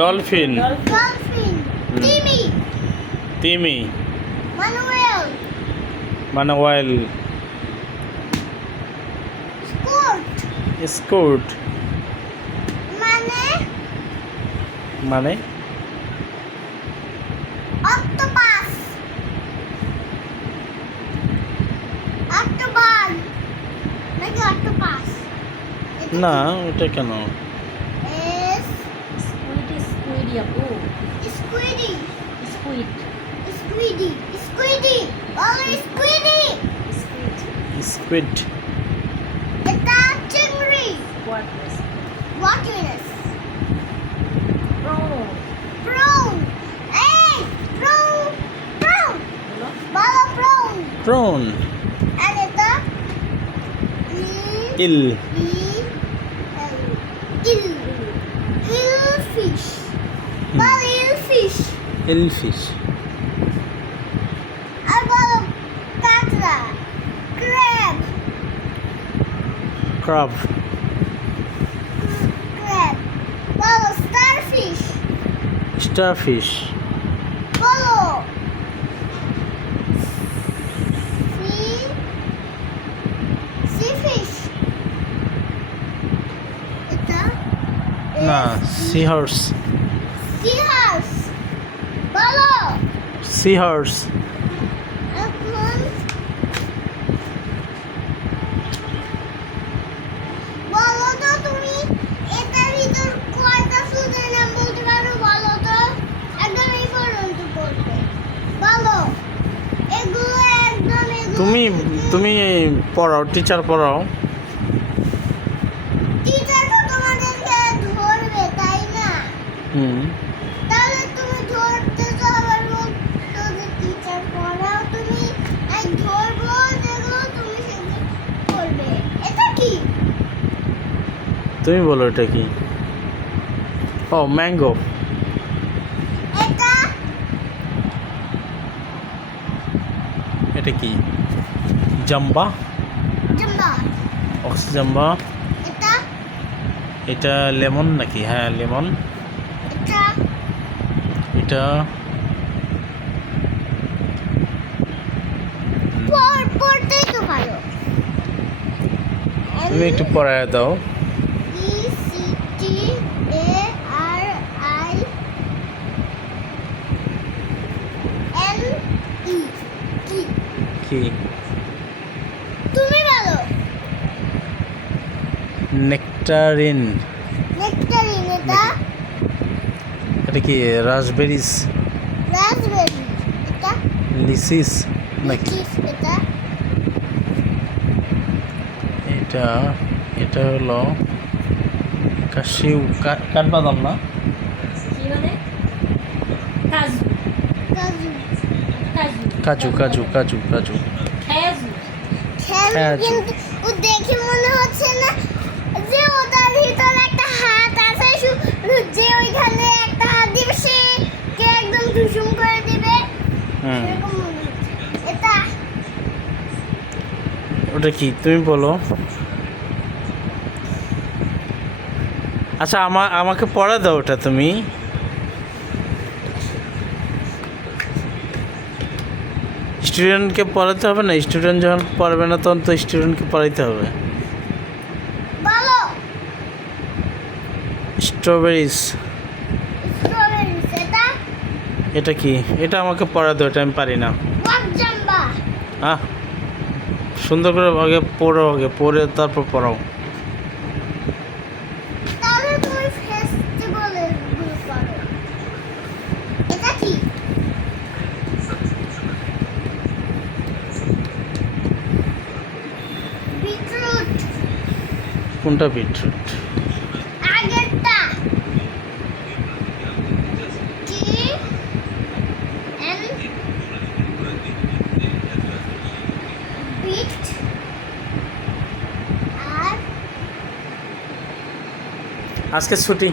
Dolphin Dolphin. Timmy. তিমি Manuel. মানওয়াইল Squirt. Scoot Mane. মানে Octopus. Octobus. Like octopus. না ওটা কেন Is Squiddy আপু squiddy. squid Squiddy. Squiddy. Only squiddy. squid squid এটা চিংড়ি. what is Walrus. prawn Prawn. Hey, prawn. Prawn. হলো Bala prawn. Prawn And এটা ইল Eelfish. Bala eelfish. এলফিশ আর বলো কাঁকড়া. Crab. Crab Crab. বলো starfish. স্টারফিশ বলো sea fish. এটা না সি হর্স sea horse. বলো সি হর্স এখন বলো তো তুমি এটার ভিতর কয়টা ফুলের নাম বলতে পারো বলো তো একদম এই পর্যন্ত বলবে বলো এগুলো একদম এগুলো তুমি তুমি পড়াও টিচার পড়াও টিচার তো তোমাদেরকে ধরবে তাই না হুম তাহলে তুমি ধরতে তো আবার বলতো যে টিচার পড়াও তুমি এই ধরবো যেগুলো তুমি সেগুলো করবে এটা কি তুমি বলো এটা কি ও ম্যাঙ্গো এটা এটা কি জাম্বা জম্বা অক্স জাম্বা এটা এটা লেমন নাকি হ্যাঁ লেমন এটা এটা পড়তেই তো পারো তুমি একটু পড়ায় দাও ECTARINE কি তুমি বলো নেকটারিন নেকটারিন এটা এটা কি রাসবেরিজ রাসবেরি এটা লিসিস নাকি কিস এটা এটা এটা হলো কাশিউ কাঠবাদাম না কি মানে কাজু কাজু কাজু কাজু কাজু কাজু কাজু কাজু খেল কাজু। কিন্তু ও দেখে মনে হচ্ছে না যে ওটার ভিতরে একটা হাত আছে যে ওইখানে একটা হাত দিবে সে কে একদম ঢুসুম করে দিবে হুম এরকম মনে হচ্ছে এটা ওটা কি তুমি বলো আচ্ছা আমাকে পড়া দাও ওটা তুমি স্টুডেন্টকে পড়াতে হবে না স্টুডেন্ট যখন পড়বে না তখন তো স্টুডেন্টকে পড়াইতে হবে বলো স্ট্রবেরিজ স্ট্রবেরিজ এটা এটা কি এটা আমাকে পড়া দাও এটা আমি পারি না ওয়াক জাম্বা হ্যাঁ সুন্দর করে আগে পড়ো আগে পড়ে তারপর পড়াও তাহলে তুমি ফেস্টিভ্যালে গুলো করো এটা কি বিটরুট কোনটা বিটরুট আগেরটা কি এন বিট আর আজকে ছুটি